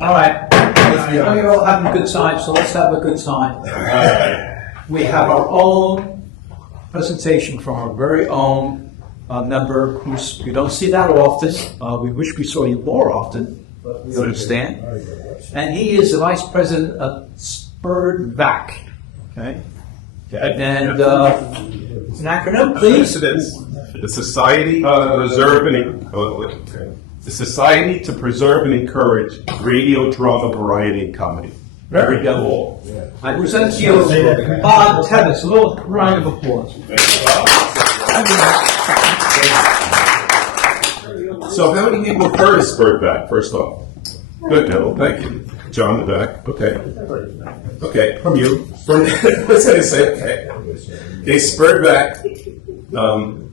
All right. I know you're all having a good time, so let's have a good time. We have our own presentation from our very own member, who's, you don't see that often. We wish we saw you more often, but we understand. And he is the vice president of Sperdvac. Okay. And an acronym, please. The Society to Preserve and Encourage Radio, Drama, Variety, and Comedy. Very good. I present to you Tevis. A little round of applause. So how many people have heard of Sperdvac, first off? Good, no, thank you. John in the back, okay. Okay, from you. Let's say, okay. Okay, Sperdvac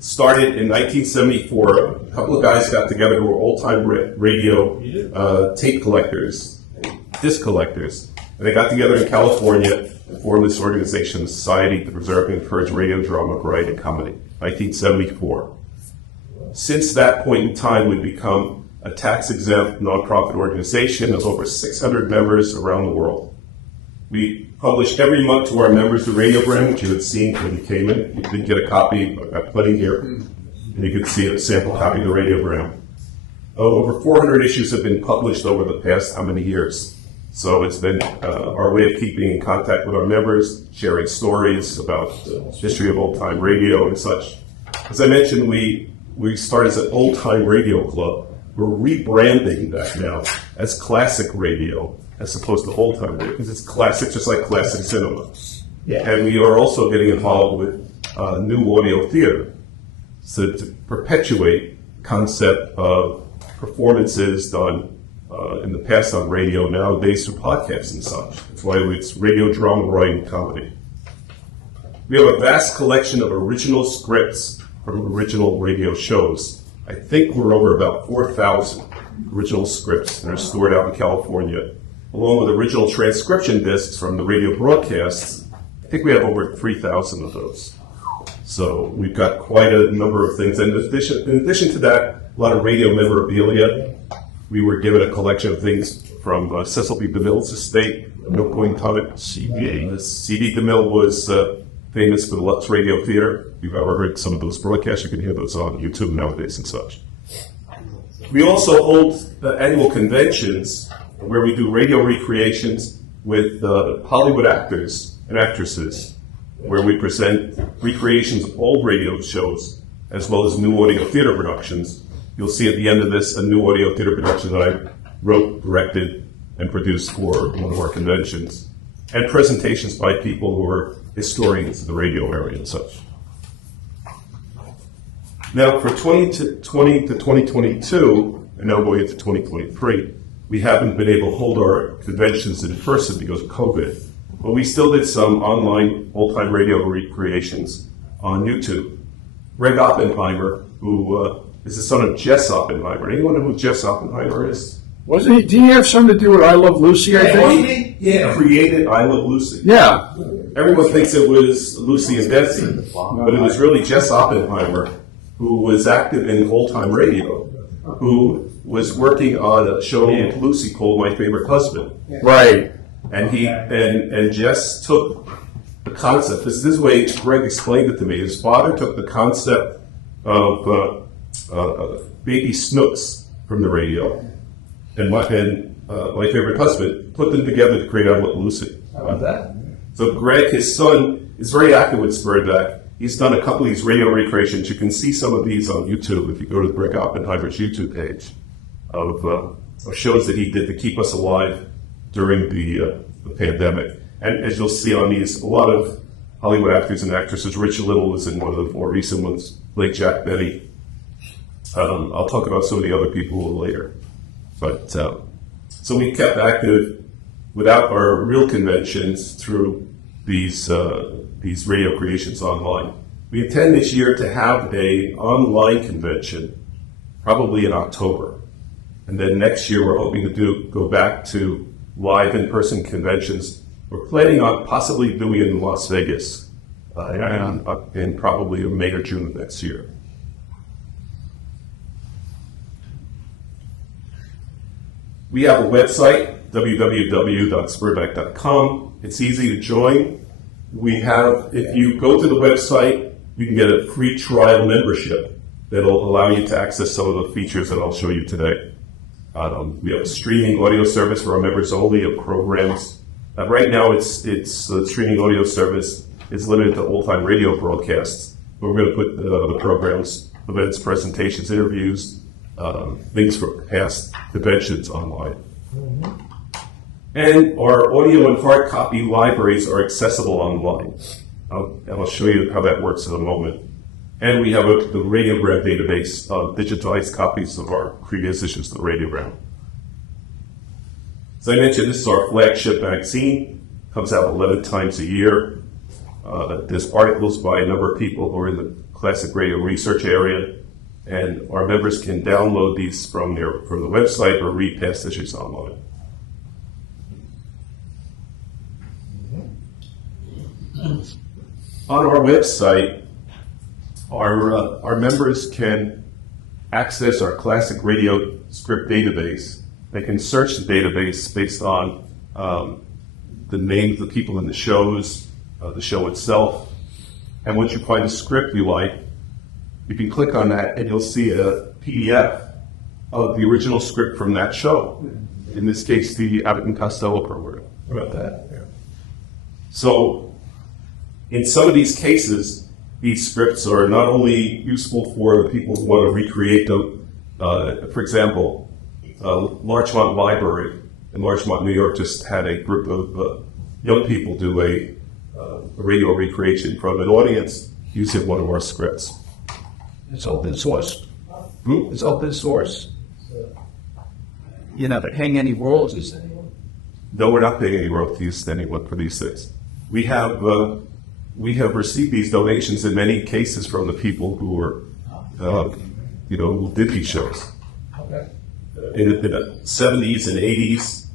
started in 1974. A couple of guys got together who were old-time radio tape collectors, disc collectors. And they got together in California and formed this organization, the Society to Preserve and Encourage Radio, Drama, Variety, and Comedy, 1974. Since that point in time, we've become a tax-exempt nonprofit organization of over 600 members around the world. We publish every month to our members the radiogram, which you had seen when you came in. You did get a copy, I've got plenty here, and you can see a sample copy of the radiogram. Over 400 issues have been published over the past how many years? So it's been our way of keeping in contact with our members, sharing stories about the history of old-time radio and such. As I mentioned, we started as an old-time radio club. We're rebranding that now as classic radio as opposed to old-time radio, because it's classic, just like classic cinema. Yeah. And we are also getting involved with new audio theater, so to perpetuate concept of performances done in the past on radio, nowadays through podcasts and such. That's why it's radio, drama, writing, comedy. We have a vast collection of original scripts from original radio shows. I think we're over about 4,000 original scripts that are stored out in California, along with original transcription discs from the radio broadcasts. I think we have over 3,000 of those. So we've got quite a number of things. And in addition to that, a lot of radio memorabilia. We were given a collection of things from Cecil B. DeMille's estate at no point in time. C.D. DeMille was famous for the Lux Radio Theater. If you've ever heard some of those broadcasts, you can hear those on YouTube nowadays and such. We also hold annual conventions where we do radio recreations with Hollywood actors and actresses, where we present recreations of old radio shows as well as new audio theater productions. You'll see at the end of this a new audio theater production that I wrote, directed, and produced for one of our conventions, and presentations by people who are historians of the radio area and such. Now, for 2020 to 2022, and now going into 2023, we haven't been able to hold our conventions in person because of COVID, but we still did some online old-time radio recreations on YouTube. Greg Oppenheimer, who is the son of Jess Oppenheimer. Anyone know who Jess Oppenheimer is? Wasn't he? Did he have something to do with I Love Lucy, I think? Yeah, created I Love Lucy. Yeah. Everyone thinks it was Lucy and Betsy, but it was really Jess Oppenheimer, who was active in old-time radio, who was working on a show with Lucy called My Favorite Husband. Right. And and Jess took the concept. This is the way Greg explained it to me. His father took the concept of baby Snooks from the radio, and my favorite husband put them together to create I Love Lucy. How about that? So Greg, his son, is very active with Sperdvac. He's done a couple of these radio recreations. You can see some of these on YouTube if you go to Greg Oppenheimer's YouTube page of shows that he did to keep us alive during the pandemic. And as you'll see on these, a lot of Hollywood actors and actresses. Rich Little is in one of the more recent ones, like Jack Benny. I'll talk about some of the other people later. But so we kept active without our real conventions through these radio creations online. We intend this year to have a online convention, probably in October. And then next year we're hoping to go back to live in-person conventions. We're planning on possibly doing it in Las Vegas in probably May or June of next year. We have a website, www.sperdvac.com. It's easy to join. We have, if you go to the website, you can get a free trial membership that'll allow you to access some of the features that I'll show you today. We have a streaming audio service for our members only of programs. Right now, it's the streaming audio service is limited to old-time radio broadcasts. But we're going to put the programs, events, presentations, interviews, things for past conventions online. And our audio and hard copy libraries are accessible online. I'll show you how that works in a moment. And we have the radiogram database of digitized copies of our previous issues of the radiogram. As I mentioned, this is our flagship magazine. Comes out 11 times a year. There's articles by a number of people who are in the classic radio research area, and our members can download these from the website or read past issues online. On our website, our members can access our classic radio script database. They can search the database based on the names of the people in the shows, the show itself. And once you find a script you like, you can click on that and you'll see a PDF of the original script from that show. In this case, the Abbott and Costello program. About that. Yeah. So, in some of these cases, these scripts are not only useful for the people who want to recreate them. For example, Larchmont Library in Larchmont, New York, just had a group of young people do a radio recreation from an audience using one of our scripts. It's open source. It's open source. You're not paying any royalties to anyone? No, we're not paying any royalties to anyone for these things. We have received these donations in many cases from the people who were, who did these shows. Okay. In the 70s and 80s,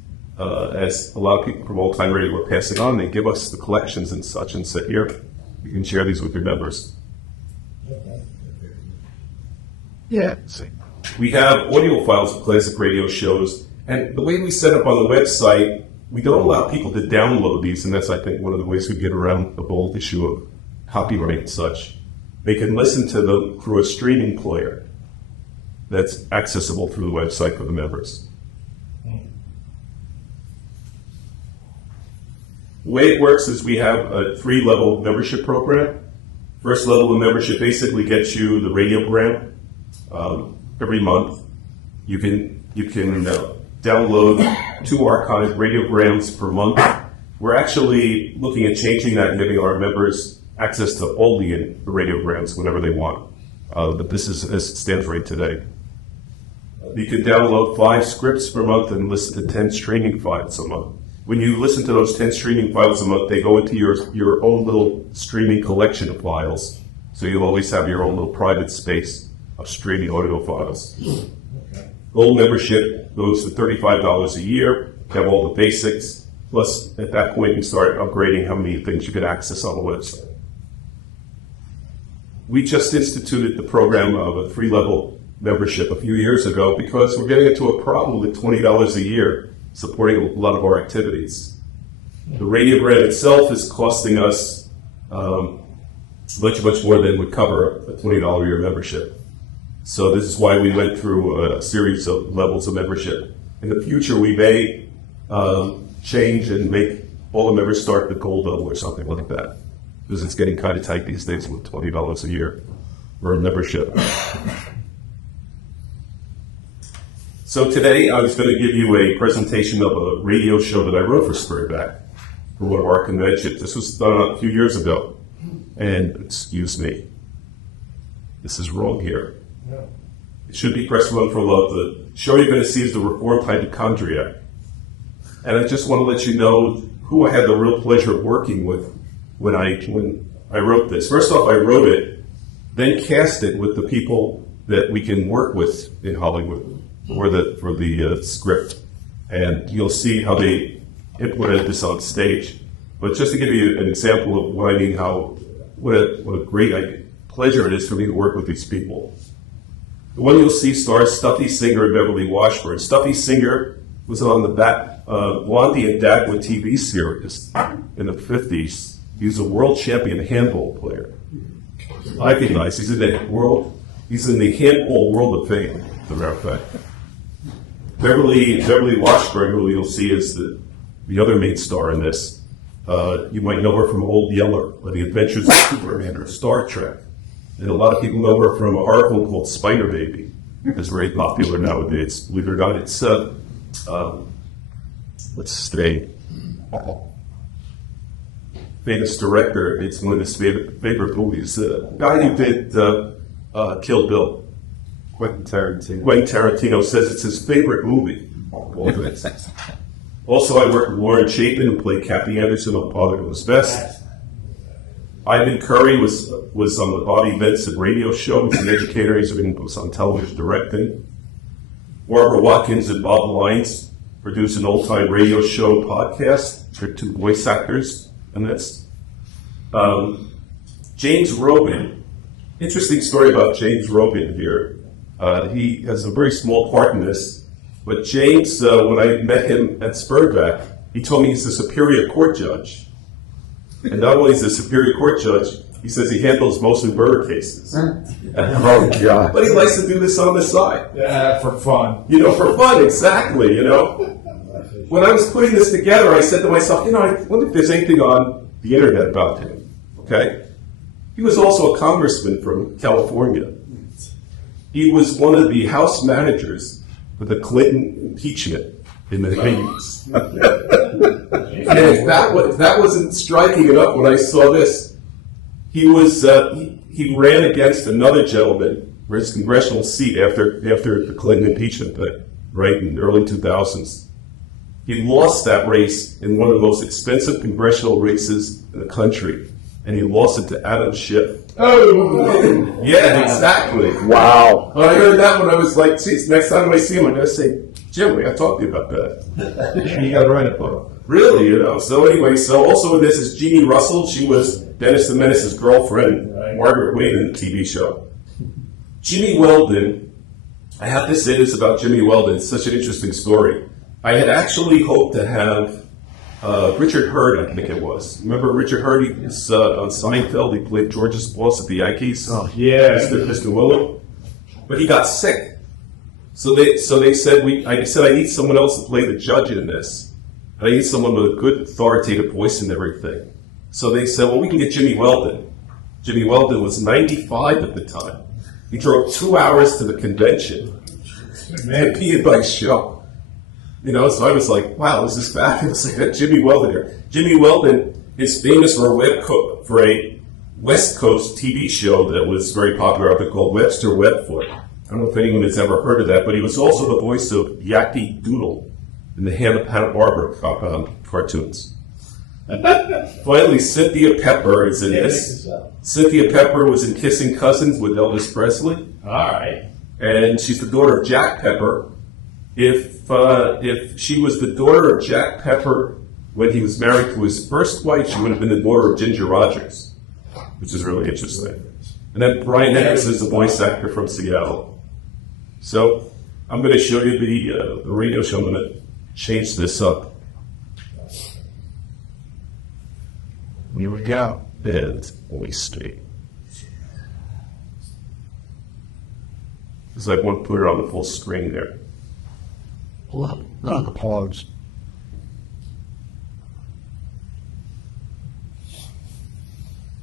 as a lot of people from old time radio were passing on, they give us the collections and such and say, here, you can share these with your members. Yeah. We have audio files of classic radio shows, and the way we set up on the website, we don't allow people to download these, and that's, I think, one of the ways we get around the whole issue of copyright and such. They can listen to them through a streaming player that's accessible through the website for the members. The way it works is we have a 3-level membership program. First level of membership basically gets you the radiogram every month. You can download 2 archived radiograms per month. We're actually looking at changing that and giving our members access to all the radiograms whenever they want. But this is as it stands right today. You can download 5 scripts per month and listen to 10 streaming files a month. When you listen to those 10 streaming files a month, they go into your own little streaming collection of files. So you'll always have your own little private space of streaming audio files. Gold membership goes to $35 a year. You have all the basics. Plus, at that point, you start upgrading how many things you can access on the website. We just instituted the program of a 3-level membership a few years ago because we're getting into a problem with $20 a year supporting a lot of our activities. The radiogram itself is costing us much more than would cover a $20 a year membership. So this is why we went through a series of levels of membership. In the future, we may change and make all the members start the gold level or something like that, because it's getting kind of tight these days with $20 a year for a membership. So today I was going to give you a presentation of a radio show that I wrote for Sperdvac for one of our conventions. This was done a few years ago. And, excuse me, this is wrong here. It should be Press 1 for Love. The show you're going to see is the Reformed Hypochondriac. And I just want to let you know who I had the real pleasure of working with when I wrote this. First off, I wrote it, then cast it with the people that we can work with in Hollywood for the script. And you'll see how they implemented this on stage. But just to give you an example of what I mean, what a great pleasure it is for me to work with these people. The one you'll see stars Stuffy Singer and Beverly Washburn. Stuffy Singer was on the Blondie and Dagwood TV series in the 50s. He was a world champion handball player. I recognize he's in the handball world of fame, as a matter of fact. Beverly Washburn, who you'll see is the other main star in this. You might know her from Old Yeller, or The Adventures of Superman, or Star Trek. And a lot of people know her from an article called Spider Baby. It's very popular nowadays. Believe it or not, it's let's say, famous director. It's one of his favorite movies. Guy who did Kill Bill. Quentin Tarantino says it's his favorite movie. Also, I worked with Lauren Chapin, who played Kathy Anderson on Father Knows Best. Ivan Curry was on the Bobby Benson radio show. He's an educator. He's was on television directing. Barbara Watkins and Bob Lyons produced an old-time radio show podcast for two voice actors. And that's James Robin. Interesting story about James Robin here. He has a very small part in this. But James, when I met him at Sperdvac, he told me he's a Superior Court judge. And not only is he a Superior Court judge, he says he handles mostly murder cases. Oh, God. But he likes to do this on the side. Yeah, for fun. For fun, exactly, When I was putting this together, I said to myself, I wonder if there's anything on the internet about him, okay? He was also a congressman from California. He was one of the House managers for the Clinton impeachment in the 80s. And if that wasn't striking enough when I saw this, he ran against another gentleman for his congressional seat after the Clinton impeachment thing, right, in the early 2000s. He lost that race in one of the most expensive congressional races in the country, and he lost it to Adam Schiff. Oh! Yeah, exactly. Wow. When I heard that one, I was like, geez, next time I see him, I'm going to say, Jim, we got to talk to you about that. You got to write a book. Really, So anyway, also in this is Jeannie Russell. She was Dennis the Menace's girlfriend, Margaret Wayne in the TV show. Jimmy Weldon, I have to say this about Jimmy Weldon. It's such an interesting story. I had actually hoped to have Richard Hurd, I think it was. Remember Richard Hurd? He was on Seinfeld. He played George's boss at the Yankees. Oh, yeah. Mr. Willem. But he got sick. So they said, I said, I need someone else to play the judge in this. And I need someone with a good authoritative voice and everything. So they said, well, we can get Jimmy Weldon. Jimmy Weldon was 95 at the time. He drove 2 hours to the convention to be in my show. So I was like, wow, this is fabulous. I got Jimmy Weldon here. Jimmy Weldon is famous for a West Coast TV show that was very popular out there called Webster Webfoot. I don't know if anyone has ever heard of that, but he was also the voice of Yankee Doodle in the Hanna-Barbera cartoons. Finally, Cynthia Pepper is in this. Cynthia Pepper was in Kissing Cousins with Elvis Presley. All right. And she's the daughter of Jack Pepper. If she was the daughter of Jack Pepper when he was married to his first wife, she would have been the daughter of Ginger Rogers, which is really interesting. And then Brian Henderson is a voice actor from Seattle. So I'm going to show you the radio show. I'm going to change this up. Here we go. And we straight. Because I want to put it on the full screen there. Pause.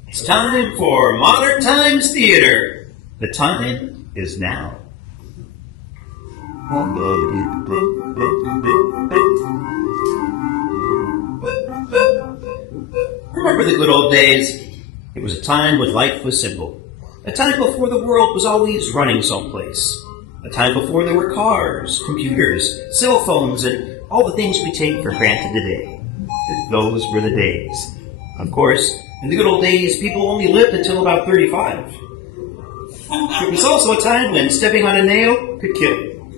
It's time for Modern Times Theater. The time is now. Remember the good old days? It was a time when life was simple. A time before the world was always running someplace. A time before there were cars, computers, cell phones, and all the things we take for granted today. Those were the days. Of course, in the good old days, people only lived until about 35. It was also a time when stepping on a nail could kill you.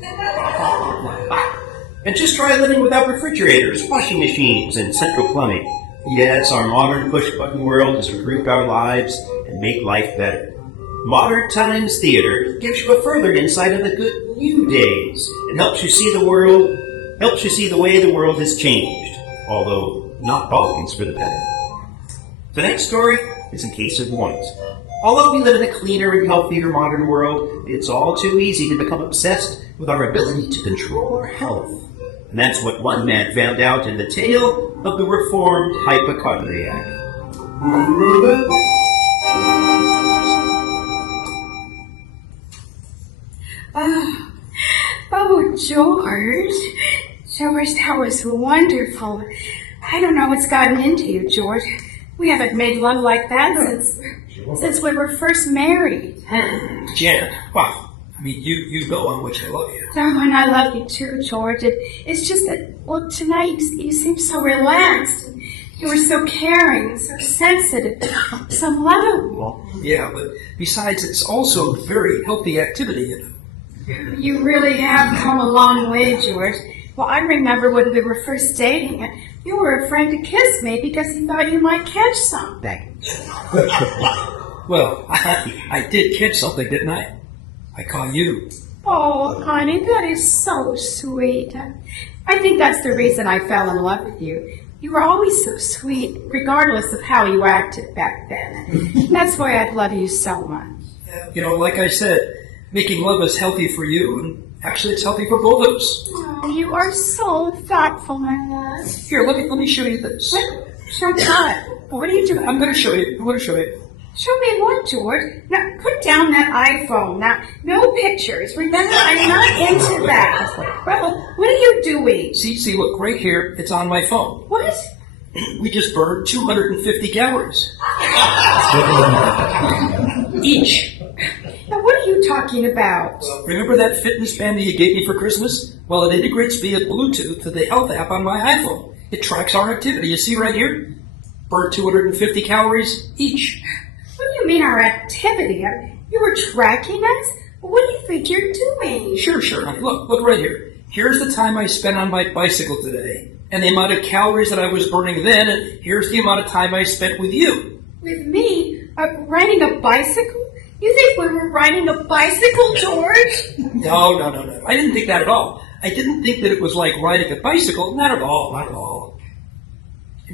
And just try living without refrigerators, washing machines, and central plumbing. Yes, our modern push-button world has improved our lives and make life better. Modern Times Theater gives you a further insight of the good new days and helps you see the world helps you see the way the world has changed, although not always for the better. The next story is in case of want. Although we live in a cleaner and healthier modern world, it's all too easy to become obsessed with our ability to control our health. And that's what one man found out in the tale of the reformed hypochondriac. Oh, George. George, that was wonderful. I don't know what's gotten into you, George. We haven't made love like that since we were first married. Jan, wow. I mean, you know how much I love you. Oh, and I love you too, George. It's just that, well, tonight you seemed so relaxed. You were so caring, so sensitive, so lovable. Yeah, but besides, it's also a very healthy activity. You really have come a long way, George. Well, I remember when we were first dating, and you were afraid to kiss me because you thought you might catch something. Well, I did catch something, didn't I? I caught you. Oh, honey, that is so sweet. I think that's the reason I fell in love with you. You were always so sweet, regardless of how you acted back then. That's why I love you so much. You know, like I said, making love is healthy for you, and actually it's healthy for both of us. Oh, you are so thoughtful, my love. Here, let me show you this. Show me what? What are you doing? I'm going to show you. Show me what, George? Now, put down that iPhone. Now, no pictures. Remember, I'm not into that. Well, what are you doing? See, look, right here, it's on my phone. What? We just burned 250 calories. Each. Now, what are you talking about? Remember that fitness band that you gave me for Christmas? Well, it integrates via Bluetooth to the health app on my iPhone. It tracks our activity. You see right here? Burn 250 calories each. What do you mean our activity? You were tracking us? What do you think you're doing? Sure. Look right here. Here's the time I spent on my bicycle today, and the amount of calories that I was burning then, and here's the amount of time I spent with you. With me? Riding a bicycle? You think we were riding a bicycle, George? No. I didn't think that at all. I didn't think that it was like riding a bicycle. Not at all.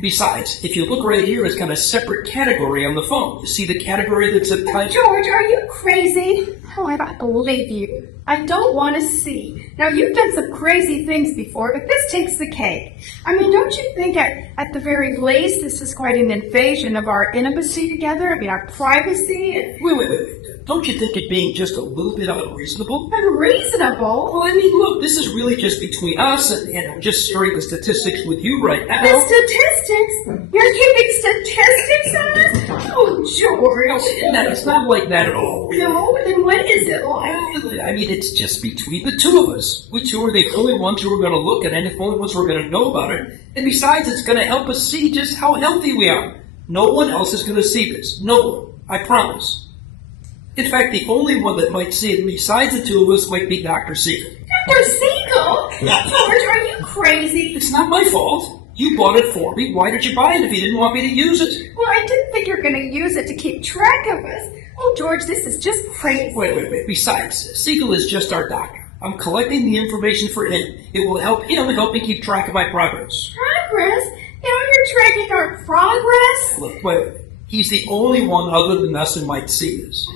Besides, if you look right here, it's got a separate category on the phone. You see the category that's a type... George, are you crazy? Oh, I don't believe you. I don't want to see. Now, you've done some crazy things before, but this takes the cake. I mean, don't you think at the very least this is quite an invasion of our intimacy together? I mean, our privacy? Wait. Don't you think it being just a little bit unreasonable? Unreasonable? Well, I mean, look, this is really just between us, and I'm just sharing the statistics with you right now. The statistics? You're keeping statistics on us? Oh, George. No, it's not like that at all. No, then what is it like? I mean, it's just between the two of us. We two are the only ones who are going to look at it, and the only ones who are going to know about it. And besides, it's going to help us see just how healthy we are. No one else is going to see this. No one. I promise. In fact, the only one that might see it besides the two of us might be Dr. Siegel. Dr. Siegel? George, are you crazy? It's not my fault. You bought it for me. Why did you buy it if you didn't want me to use it? Well, I didn't think you were going to use it to keep track of us. Oh, George, this is just crazy. Wait. Besides, Siegel is just our doctor. I'm collecting the information for him. It will help him help me keep track of my progress. Progress? Now you're tracking our progress? Look, wait. He's the only one other than us who might see this.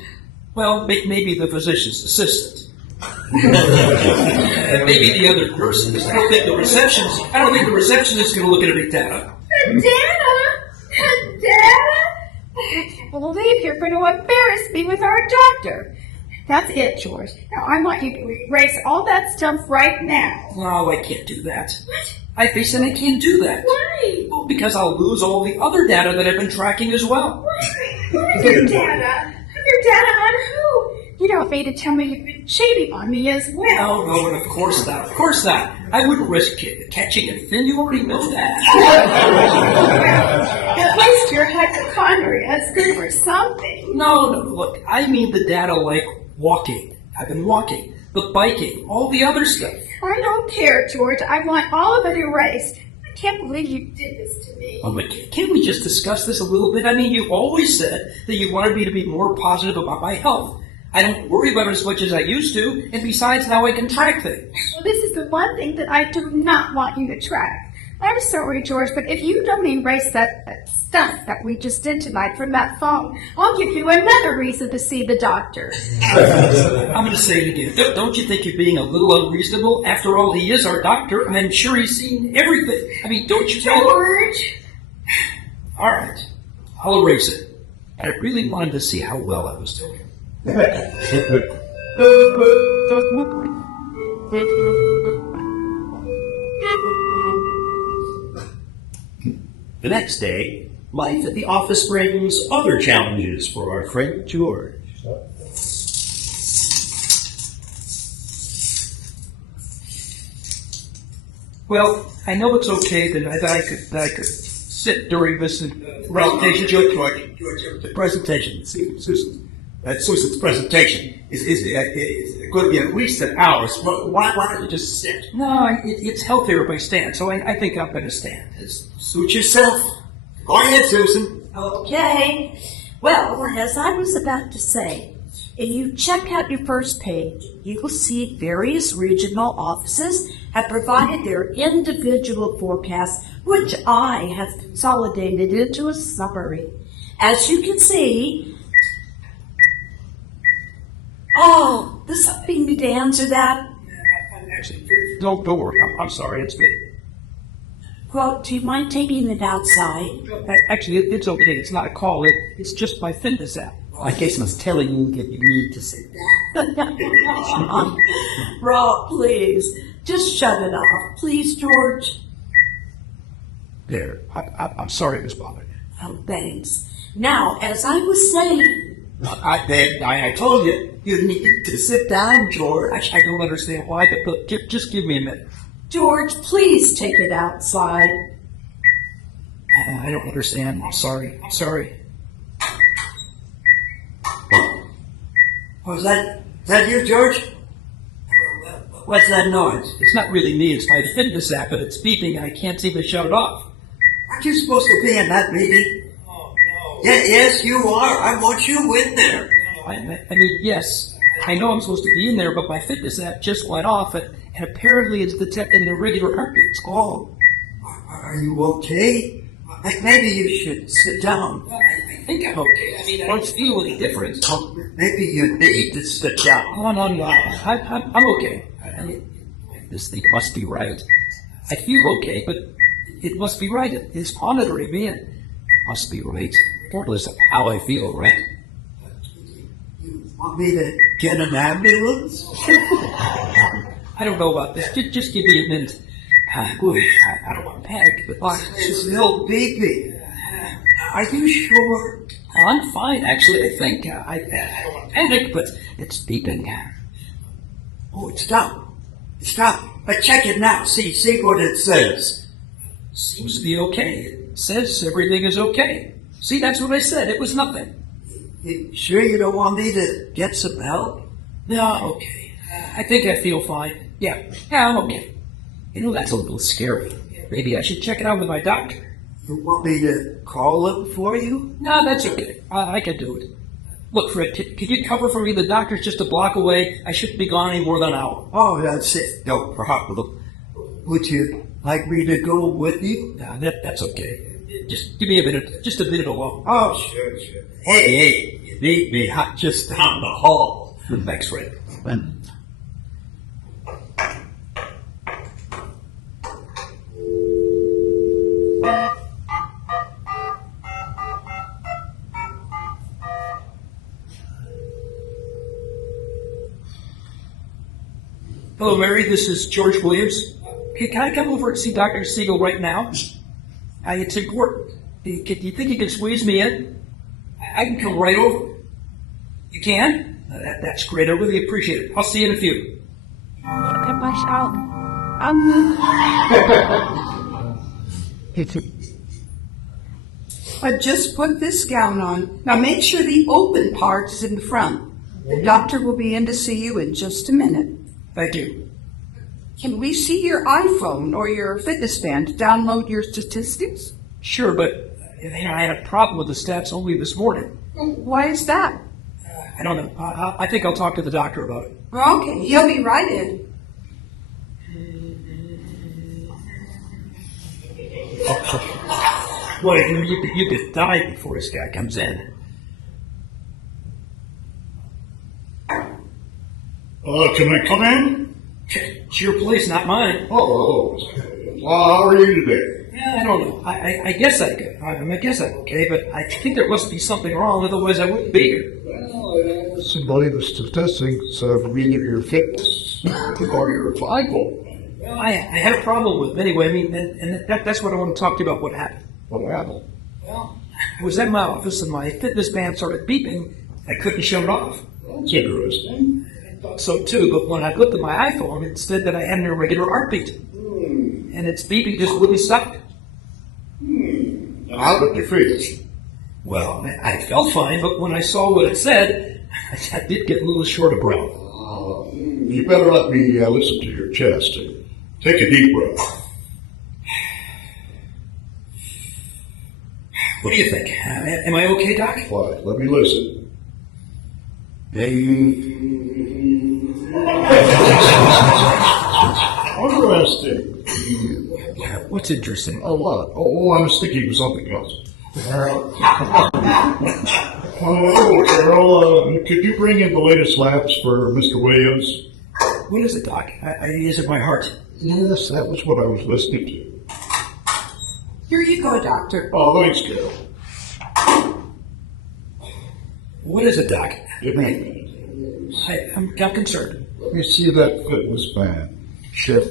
Well, maybe the physician's assistant. And maybe the other nurses. I don't think the receptionist is going to look at every data. The data? I can't believe you're going to embarrass me with our doctor. That's it, George. Now, I want you to erase all that stuff right now. No, I can't do that. What? I can't do that. Why? Well, because I'll lose all the other data that I've been tracking as well. What is your data? Your data on who? You don't need to tell me you've been cheating on me as well. No, and of course not. I wouldn't risk catching anything. You already know that. At least your hypochondria is good for something. No, look, I mean the data like walking. I've been walking, the biking, all the other stuff. I don't care, George. I want all of it erased. I can't believe you did this to me. Oh, but can't we just discuss this a little bit? I mean, you always said that you wanted me to be more positive about my health. I don't worry about it as much as I used to, and besides, now I can track things. Well, this is the one thing that I do not want you to track. I'm sorry, George, but if you don't erase that stuff that we just did tonight from that phone, I'll give you another reason to see the doctor. I'm going to say it again. Don't you think you're being a little unreasonable? After all, he is our doctor, and I'm sure he's seen everything. I mean, don't you know? George! All right, I'll erase it. I really wanted to see how well I was doing. The next day, life at the office brings other challenges for our friend George. Well, I know it's okay that I could sit during this presentation. George, the presentation, Susan's presentation is going to be at least an hour. So why don't you just sit? No, it's healthier if I stand, so I think I'm going to stand. Suit yourself. Go ahead, Susan. Okay. Well, as I was about to say, if you check out your first page, you will see various regional offices have provided their individual forecasts, which I have consolidated into a summary. As you can see, does something need to answer that? Actually, don't worry. I'm sorry. It's me. Well, do you mind taking it outside? Actually, it's okay. It's not a call. It's just my fitness app. I guess I was telling you that you need to sit down. Rob, please, just shut it off. Please, George. There. I'm sorry it was bothering you. Oh, thanks. Now, as I was saying, I told you, you need to sit down, George. I don't understand why, but just give me a minute. George, please take it outside. I don't understand. I'm sorry. Was that you, George? What's that noise? It's not really me. It's my fitness app, but it's beeping and I can't seem to shut it off. Aren't you supposed to be in that meeting? Oh, no. Yes, you are. I want you in there. I mean, yes. I know I'm supposed to be in there, but my fitness app just went off, and apparently it's detecting an irregular heartbeat. Oh, are you okay? Maybe you should sit down. I think I'm okay. I mean, I don't feel any difference. Maybe you need to sit down. Oh, no. I'm okay. This thing must be right. I feel okay, but it must be right. It's monitoring me, and it must be right. Regardless of how I feel, right? Want me to get an ambulance? I don't know about this. Just give me a minute. I don't want to panic, but It's still beeping. Are you sure? I'm fine, actually. I think I don't want to panic, but it's beeping. Oh, it stopped. But check it now. See what it says. Seems to be okay. It says everything is okay. See, that's what I said. It was nothing. You sure you don't want me to get some help? No, okay. I think I feel fine. Yeah, I'm okay. You know, that's a little scary. Maybe I should check it out with my doctor. You want me to call him for you? No, that's okay. I can do it. Look, Fred, can you cover for me? The doctor's just a block away. I shouldn't be gone any more than an hour. Oh, that's it. No problem. Would you like me to go with you? No, that's okay. Just give me just a minute alone. Oh, sure. Hey, you need me? I'm just down the hall. Thanks, Fred. Hello, Mary. This is George Williams. Can I come over and see Dr. Siegel right now? It's important. Do you think you can squeeze me in? I can come right over. You can? That's great. I really appreciate it. I'll see you in a few. Look at my shout. I just put this gown on. Now make sure the open part is in the front. The doctor will be in to see you in just a minute. Thank you. Can we see your iPhone or your fitness band to download your statistics? Sure, but I had a problem with the stats only this morning. Why is that? I don't know. I think I'll talk to the doctor about it. Okay, he'll be right in. Well, you could die before this guy comes in. Can I come in? It's your place, not mine. Oh, well, how are you today? Yeah, I don't know. I guess I could. I guess I'm okay, but I think there must be something wrong, otherwise I wouldn't be here. Well, somebody the statistics read your fitness or your vital. Well, I had a problem with him anyway. I mean, and that's what I want to talk to you about. What happened? What happened? Well, I was at my office and my fitness band started beeping. I couldn't shut it off. That's interesting. I thought so too, but when I looked at my iPhone, it said that I had an irregular heartbeat, and its beeping just wouldn't stop. How did you feel? Well, I felt fine, but when I saw what it said, I did get a little short of breath. You better let me listen to your chest. Take a deep breath. What do you think? Am I okay, Doc? Why? Let me listen. Interesting. What's interesting? A lot. Oh, I was thinking of something else. Carol, could you bring in the latest labs for Mr. Williams? What is it, Doc? Is it my heart? Yes, that was what I was listening to. Here you go, Doctor. Oh, thanks, Carol. What is it, Doc? Give me a minute. I'm concerned. Let me see that fitness band. Shift.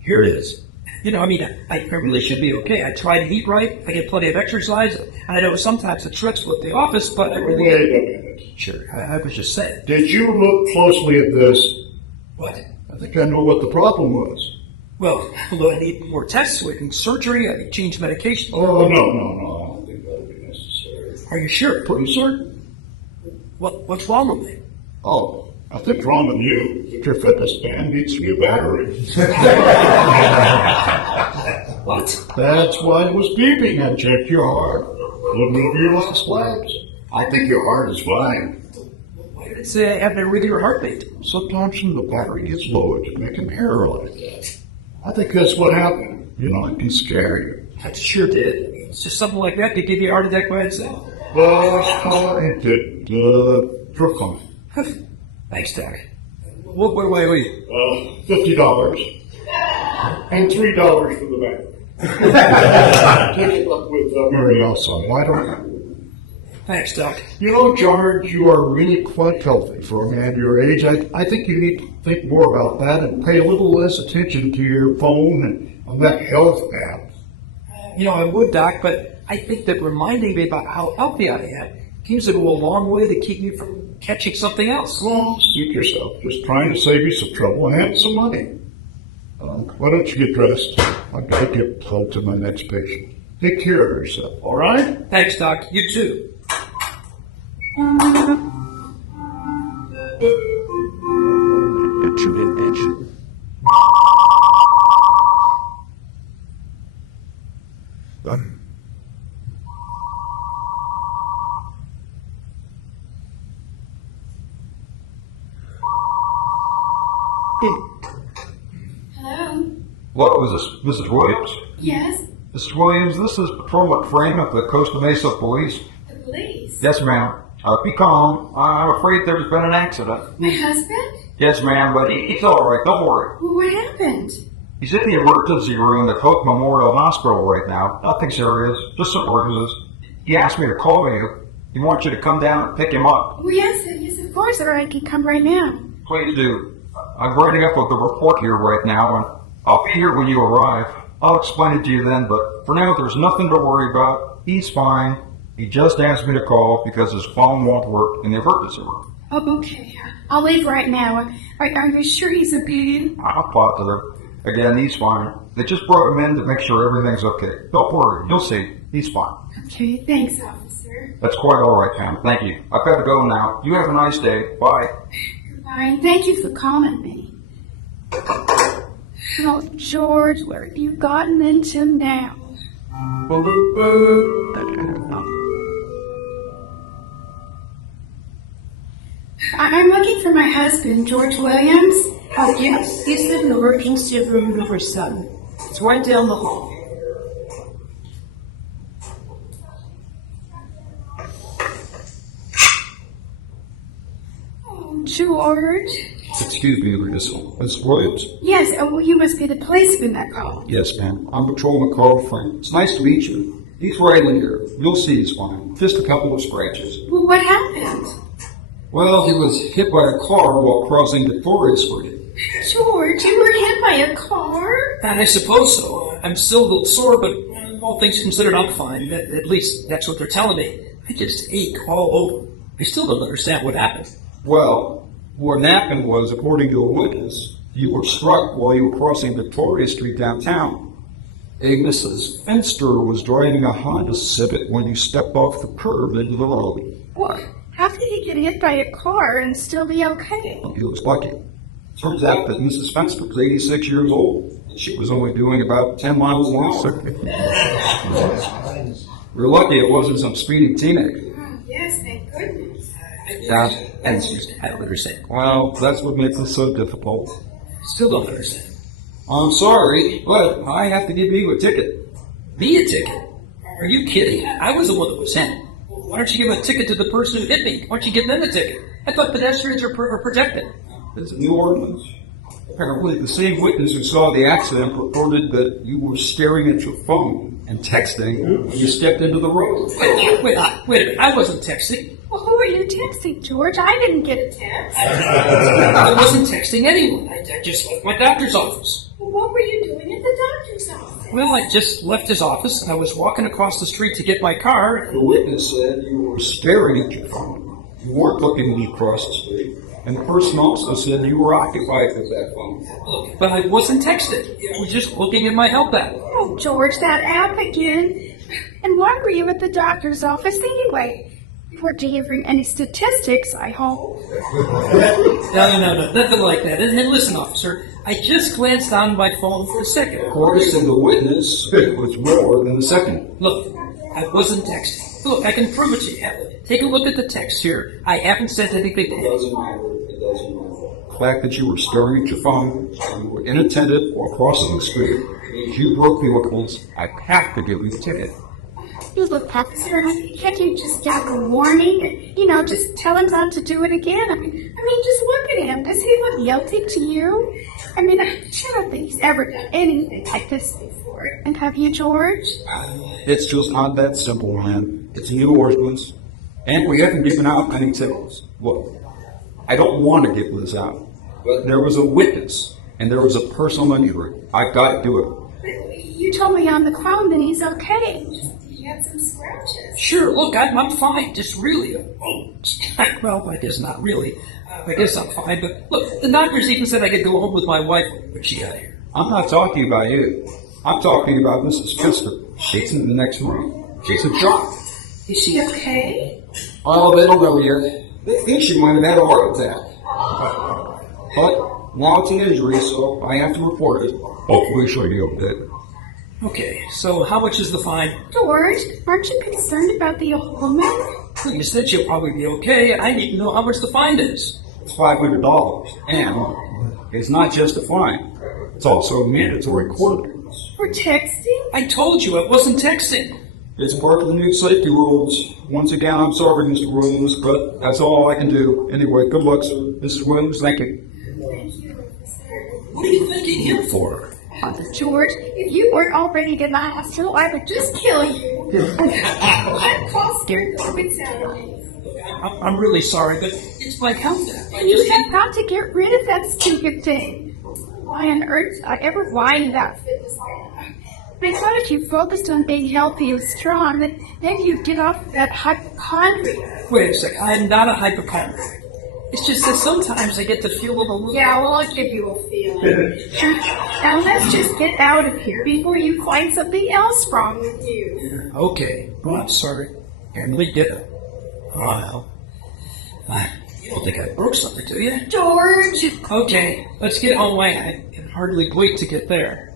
Here it is. You know, I mean, I really should be okay. I try to eat right. I get plenty of exercise. I know sometimes it trips with the office, but I really... Wait a minute. Sure, I was just saying. Did you look closely at this? What? I think I know what the problem was. Well, I need more tests, I need surgery, I need change medication. Oh, no. I don't think that'll be necessary. Are you sure? Pretty certain. What's wrong with me? Oh, nothing's wrong with you. Your fitness band needs to be a battery. What? That's why it was beeping. I checked your heart. Wouldn't have you lost the slabs. I think your heart is fine. Why did it say I have an irregular heartbeat? Sometimes when the battery gets low, it can make an error like that. I think that's what happened. You know, it can scare you. It sure did. It's just something like that could give you a heart attack by itself. Well, it did. For fun. Thanks, Doc. Wait. $50. And $3 for the bag. Take it up with Mary also. Why don't you? Thanks, Doc. You know, George, you are really quite healthy for a man your age. I think you need to think more about that and pay a little less attention to your phone and on that health app. You know, I would, Doc, but I think that reminding me about how healthy I am seems to go a long way to keep me from catching something else. Well, suit yourself. Just trying to save you some trouble and have some money. Why don't you get dressed? I've got to get home to my next patient. Take care of yourself, all right? Thanks, Doc. You too. Done. Hello? What was this, Mrs. Williams? Yes? Mrs. Williams, this is Patrolman Frame of the Costa Mesa Police. The police? Yes, ma'am. Be calm. I'm afraid there's been an accident. My husband? Yes, ma'am, but he's all right. Don't worry. Well, what happened? He's in the emergency room at Hope Memorial Hospital right now. Nothing serious. Just some bruises. He asked me to call you. He wants you to come down and pick him up. Well, yes, of course, or I can come right now. Please do. I'm writing up the report here right now, and I'll be here when you arrive. I'll explain it to you then, but for now, there's nothing to worry about. He's fine. He just asked me to call because his phone won't work in the emergency room. Oh, okay. I'll leave right now. Are you sure he's okay? I'm positive. Again, he's fine. They just brought him in to make sure everything's okay. Don't worry. You'll see. He's fine. Okay, thanks, officer. That's quite all right, Pam. Thank you. I've got to go now. You have a nice day. Bye. Goodbye, and thank you for calling me. Oh, George, where have you gotten into now? I'm looking for my husband, George Williams. Oh, yes, he's in the working room number 7. It's right down the hall. Oh, George. Excuse me, Miss Williams. Yes, you must be the policeman that called. Yes, ma'am. I'm Patrolman Carl Frank. It's nice to meet you. He's right in here. You'll see he's fine. Just a couple of scratches. Well, what happened? Well, he was hit by a car while crossing the Torres Street. George, you were hit by a car? And I suppose so. I'm still a little sore, but all things considered, I'm fine. At least that's what they're telling me. I just ache all over. I still don't understand what happened. Well, what happened was, according to a witness, you were struck while you were crossing Victoria Street downtown. A Mrs. Fenster was driving a Honda Civic when you stepped off the curb into the road. What? How could he get hit by a car and still be okay? He was lucky. Turns out that Mrs. Fenster was 86 years old. She was only doing about 10 miles an hour. We're lucky it wasn't some speeding teenager. Oh, yes, thank goodness. I don't understand. Well, that's what makes it so difficult. Still don't understand. I'm sorry, but I have to give you a ticket. Me a ticket? Are you kidding? I was the one that was hit. Why don't you give a ticket to the person who hit me? Why don't you give them a ticket? I thought pedestrians are protected. It's a new ordinance. Apparently, the same witness who saw the accident reported that you were staring at your phone and texting when you stepped into the road. Wait a minute. I wasn't texting. Well, who are you texting, George? I didn't get a text. I wasn't texting anyone. I just left my doctor's office. Well, what were you doing at the doctor's office? Well, I just left his office and I was walking across the street to get my car. The witness said you were staring at your phone. You weren't looking when you crossed the street. And the person also said you were occupied with that phone. But I wasn't texting. I was just looking at my health app. Oh, George, that app again. And why were you at the doctor's office anyway? You weren't delivering any statistics, I hope. No, nothing like that. And listen, officer, I just glanced down my phone for a second. According to the witness, it was more than a second. Look, I wasn't texting. Look, I can prove it to you. Take a look at the text here. I haven't sent anything to It him. doesn't matter. It doesn't matter. The fact that you were staring at your phone, you were inattentive while crossing the street, means you broke the ordinance. I have to give you the ticket. You look, officer, can't you just get a warning? You know, just tell him not to do it again. I mean, just look at him. Does he look guilty to you? I mean, I don't think he's ever done anything like this before. And have you, George? It's just not that simple, man. It's a new ordinance, and we haven't given out any tickets. Look, I don't want to give this out, but there was a witness, and there was a personal injury. I've got to do it. You told me on the phone that he's okay. He had some scratches. Sure, look, I'm fine. Just really. Well, I guess not really. I guess I'm fine. But look, the doctors even said I could go home with my wife when she got here. I'm not talking about you. I'm talking about Mrs. Pfister. She's in the next room. She's in shock. Is she okay? Oh, they don't know yet. They think she might have had a heart attack. But now it's an injury, so I have to report it. Hopefully she'll be okay. Okay, so how much is the fine? George, aren't you concerned about the old woman? Well, you said she'll probably be okay. I need to know how much the fine is. It's $500, and it's not just a fine. It's also a mandatory court appearance. For texting? I told you I wasn't texting. It's part of the new safety rules. Once again, I'm sorry, Mr. Williams, but that's all I can do. Anyway, good luck, sir. Mrs. Williams, thank you. Thank you, officer. What are you thanking him for? George, if you weren't already in the hospital, I would just kill you. I'm called scared the wits out of me. I'm really sorry, but it's my health app. You have got to get rid of that stupid thing. Why on earth did I ever whine about fitness? I thought if you focused on being healthy and strong, then maybe you'd get off that hypochondria. Wait a second, I'm not a hypochondriac. It's just that sometimes I get to feel a little... Yeah, well, I'll give you a feeling. Now let's just get out of here before you find something else wrong with you. Okay, well, I'm sorry. Here, let me get it. Well, I don't think I broke something, do you? George! Okay, let's get on way. I can hardly wait to get there.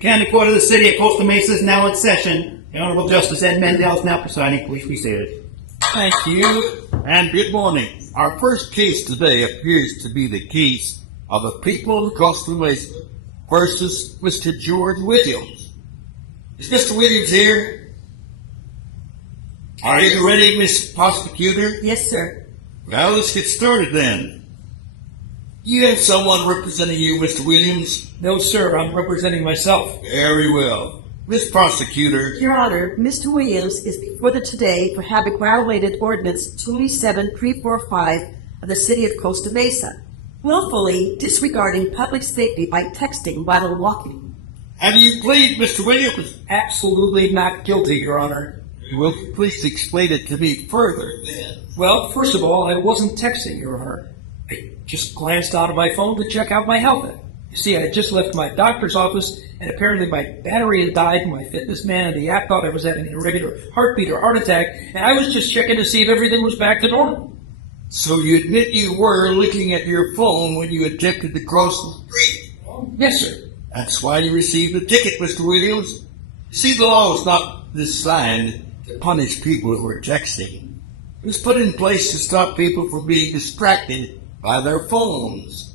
County Court of the City of Costa Mesa is now in session. The Honorable Justice Ed Mandel is now presiding. Please be seated. Thank you, and good morning. Our first case today appears to be the case of the people of Costa Mesa versus Mr. George Williams. Is Mr. Williams here? Are you ready, Miss Prosecutor? Yes, sir. Well, let's get started then. You have someone representing you, Mr. Williams? No, sir, I'm representing myself. Very well. Miss Prosecutor, Your Honor, Mr. Williams is before the today for having violated Ordinance 27345 of the City of Costa Mesa, willfully disregarding public safety by texting while walking. how do you plead, Mr. Williams? Absolutely not guilty, Your Honor. Will you please explain it to me further then? Well, first of all, I wasn't texting, Your Honor. I just glanced out of my phone to check out my health app. You see, I had just left my doctor's office, and apparently my battery had died, and my fitness man and the app thought I was having an irregular heartbeat or heart attack, and I was just checking to see if everything was back to normal. So you admit you were looking at your phone when you attempted to cross the street? Yes, sir. That's why you received a ticket, Mr. Williams. See, the law is not designed to punish people who are texting. It was put in place to stop people from being distracted by their phones.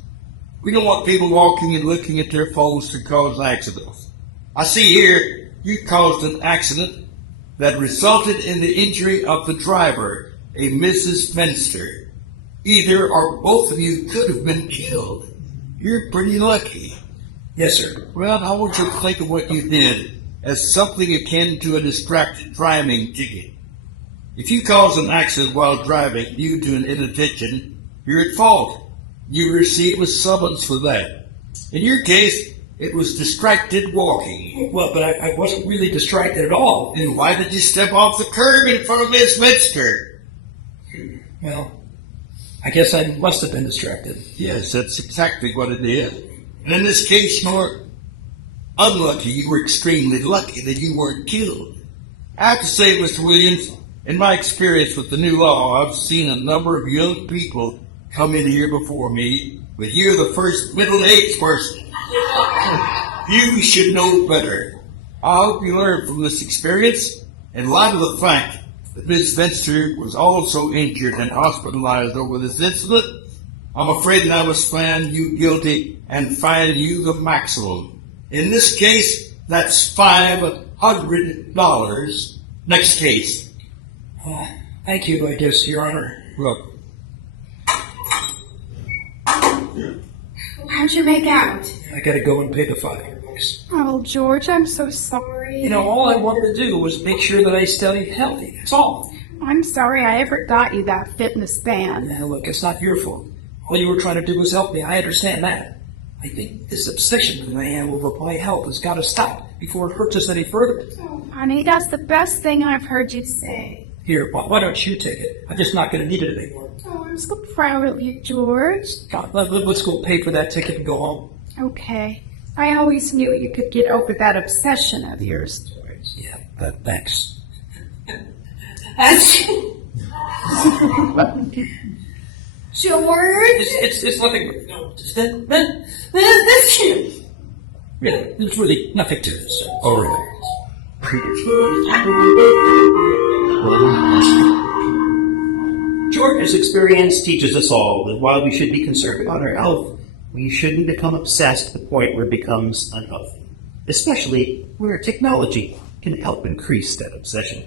We don't want people walking and looking at their phones to cause accidents. I see here you caused an accident that resulted in the injury of the driver, a Mrs. Fenster. Either or both of you could have been killed. You're pretty lucky. Yes, sir. Well, I want you to think of what you did as something akin to a distracted driving ticket. If you cause an accident while driving due to an inattention, you're at fault. You receive a summons for that. In your case, it was distracted walking. Well, but I wasn't really distracted at all. Then why did you step off the curb in front of Miss Minster? Well, I guess I must have been distracted. Yes, that's exactly what it is. And in this case, you're unlucky. You were extremely lucky that you weren't killed. I have to say, Mr. Williams, in my experience with the new law, I've seen a number of young people come in here before me, but you're the first middle-aged person. You should know better. I hope you learn from this experience in light of the fact that Ms. Venster was also injured and hospitalized over this incident. I'm afraid that I must find you guilty and fine you the maximum. In this case, that's $500. Next case. Thank you, I guess, Your Honor. Look, How'd you make out? I gotta go and pay the $500. Oh, George, I'm so sorry. You know, all I wanted to do was make sure that I stayed healthy. That's all. I'm sorry I ever got you that fitness band. Now, look, it's not your fault. All you were trying to do was help me. I understand that. I think this obsession that I have over my health has got to stop before it hurts us any further. Oh, honey, that's the best thing I've heard you say. Here, why don't you take it? I'm just not going to need it anymore. Oh, I'm so proud of you, George. God, let's go pay for that ticket and go home. Okay. I always knew you could get over that obsession of yours. Yeah, thanks. George? It's nothing. No, really, there's really nothing to this. Oh, really? George's experience teaches us all that while we should be concerned about our health, we shouldn't become obsessed to the point where it becomes unhealthy, especially where technology can help increase that obsession.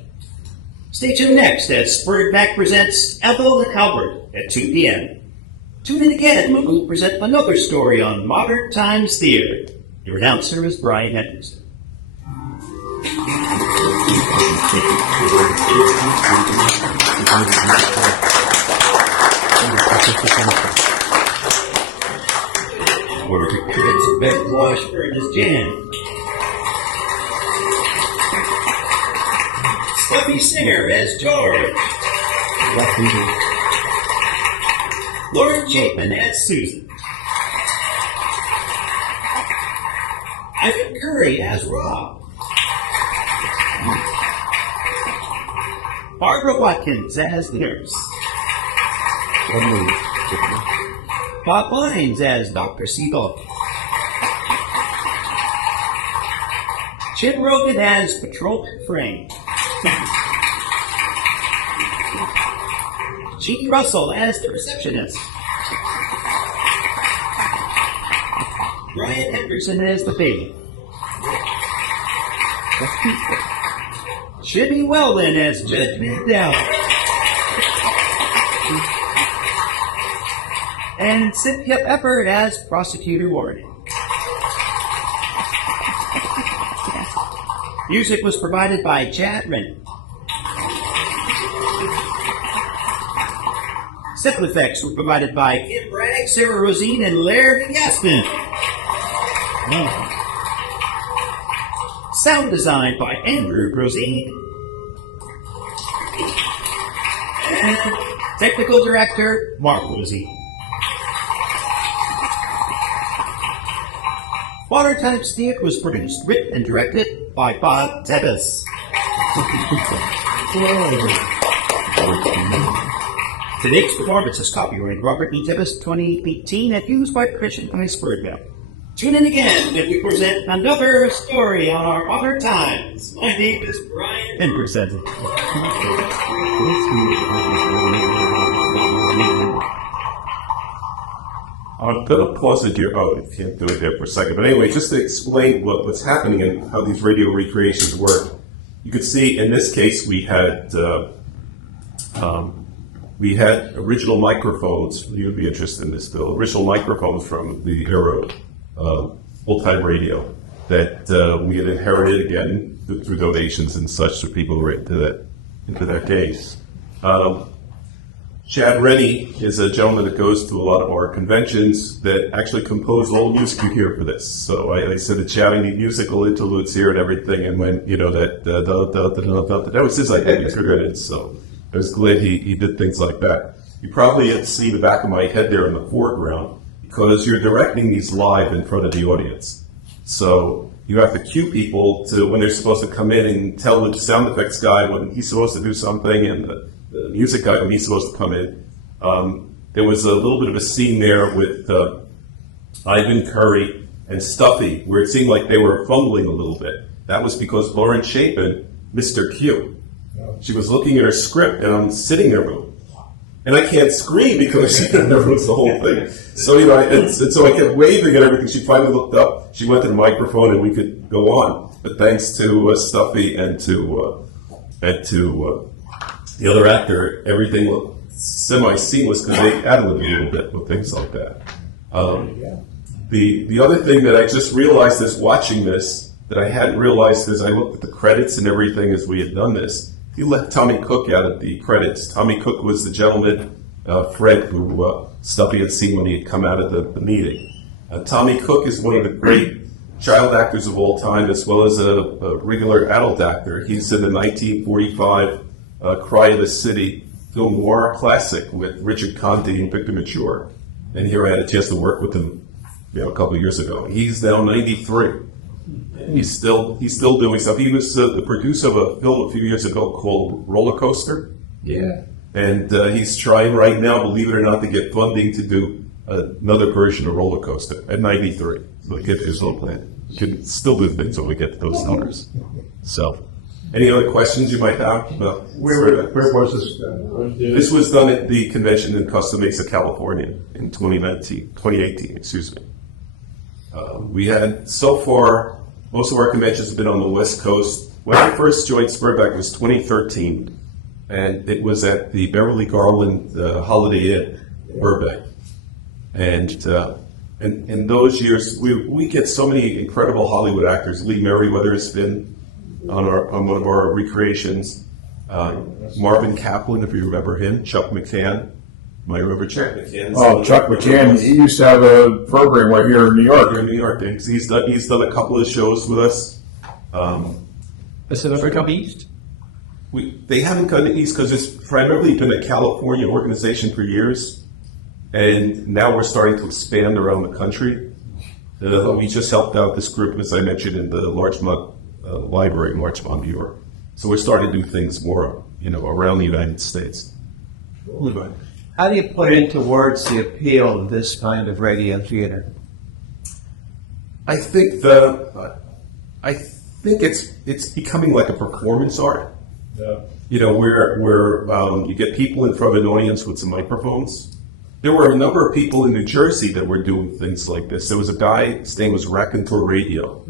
Stay tuned next as Sperdvac presents Ethel and Albert at 2 p.m. Tune in again when we'll present another story on Modern Times Theater. Your announcer is Brian Henderson. Where the kids bed wash Ernest Jan. Stuffy Singer as George. Lauren Chapman as Susan. Ivan Curry as Rob. Barbara Watkins as Nurse. Bob Lyons as Dr. Siebel. Jim Rogan as Patrolman Frank. Gene Russell as the receptionist. Brian Henderson as the baby. Jimmy Weldon as Judge Mandel. And Cynthia Pepper as Prosecutor Warden. Music was provided by Chad Rennie. Simple effects were provided by Kim Bragg, Sarah Rosine, and Larry Gaspin. Sound design by Andrew Rosine. And technical director, Mark Rosine. Watertight Stick was produced, written, and directed by Bob Tevis. Today's performance is copyright Robert E. Tevis 2018 and used by Christian I. Sperdvac. Tune in again if we present another story on our Other Times. My name is Brian and presented. I'm going to pause it here. Oh, I can't do it there for a second. But anyway, just to explain what's happening and how these radio recreations work, you could see in this case we had original microphones. You'd be interested in this, Bill. Original microphones from the era of old-time radio that we had inherited again through donations and such to people who were into that case. Chad Rennie is a gentleman that goes to a lot of our conventions that actually composed all the music you hear for this. So I said to Chad, I need musical interludes here and everything, and when, that was his idea, he figured it. So I was glad he did things like that. You probably had seen the back of my head there in the foreground because you're directing these live in front of the audience. So you have to cue people to when they're supposed to come in and tell the sound effects guy when he's supposed to do something and the music guy when he's supposed to come in. There was a little bit of a scene there with Ivan Curry and Stuffy where it seemed like they were fumbling a little bit. That was because Lauren Chapin missed her cue. She was looking at her script and I'm sitting there and I can't scream because she knows the whole thing. So, so I kept waving and everything. She finally looked up, she went to the microphone and we could go on. But thanks to Stuffy and to the other actor, everything looked semi-seamless because they added a little bit with things like that. The other thing that I just realized as watching this, that I hadn't realized as I looked at the credits and everything as we had done this, he left Tommy Cook out of the credits. Tommy Cook was the gentleman, Fred, who Stuffy had seen when he had come out of the meeting. Tommy Cook is one of the great child actors of all time, as well as a regular adult actor. He's in the 1945 Cry of the City film noir classic with Richard Conte and Victor Mature. And here I had a chance to work with him a couple of years ago. He's now 93. He's still doing stuff. He was the producer of a film a few years ago called Roller Coaster. Yeah. And he's trying right now, believe it or not, to get funding to do another version of Roller Coaster at 93. So he gets his little plan. He can still do things when we get to those numbers. So, any other questions you might have? No. Where was this done? This was done at the convention in Costa Mesa, California in 2018, excuse me. We had, so far, most of our conventions have been on the West Coast. When I first joined Sperdvac was 2013, and it was at the Beverly Garland Holiday Inn, Burbank. And in those years, we get so many incredible Hollywood actors. Lee Merriweather has been on one of our recreations. Marvin Kaplan, if you remember him. Chuck McCann. You might remember Chuck McCann. Oh, Chuck McCann. He used to have a program right here in New York. Here in New York. He's done a couple of shows with us. Has it ever come east? They haven't come east because it's primarily been a California organization for years. And now we're starting to expand around the country. We just helped out this group, as I mentioned, in the Larchmont Library in Larchmont, New York. So we're starting to do things more, around the United States. How do you put into words the appeal of this kind of radio theater? I think think it's becoming like a performance art. You know, where you get people in front of an audience with some microphones. There were a number of people in New Jersey that were doing things like this. There was a guy, his name was Raconteur Radio.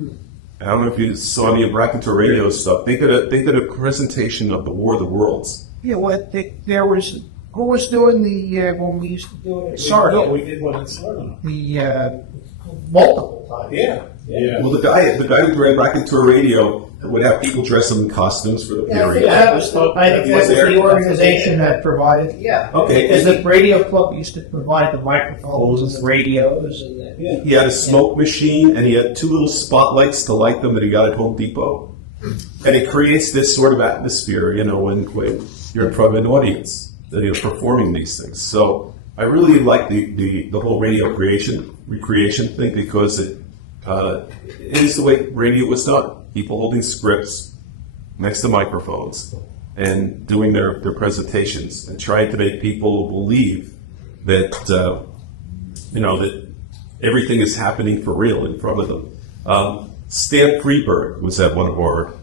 I don't know if you saw any of Raconteur Radio stuff. They did a presentation of the War of the Worlds. Yeah, there was, who was doing the, when we used to do it at Sarda? We did one in Sarda. The, multiple times. Yeah. Well, the guy who ran Raconteur Radio would have people dress them in costumes for the period. That was the organization that provided. Yeah. Okay. Because the radio club used to provide the microphones and the radios and the. He had a smoke machine, and he had 2 little spotlights to light them that he got at Home Depot. And it creates this sort of atmosphere, you know, when you're in front of an audience that you're performing these things. So I really like the whole radio recreation thing, because it is the way radio was done. People holding scripts next to microphones and doing their presentations and trying to make people believe that, that everything is happening for real in front of them. Stan Freberg was at one of our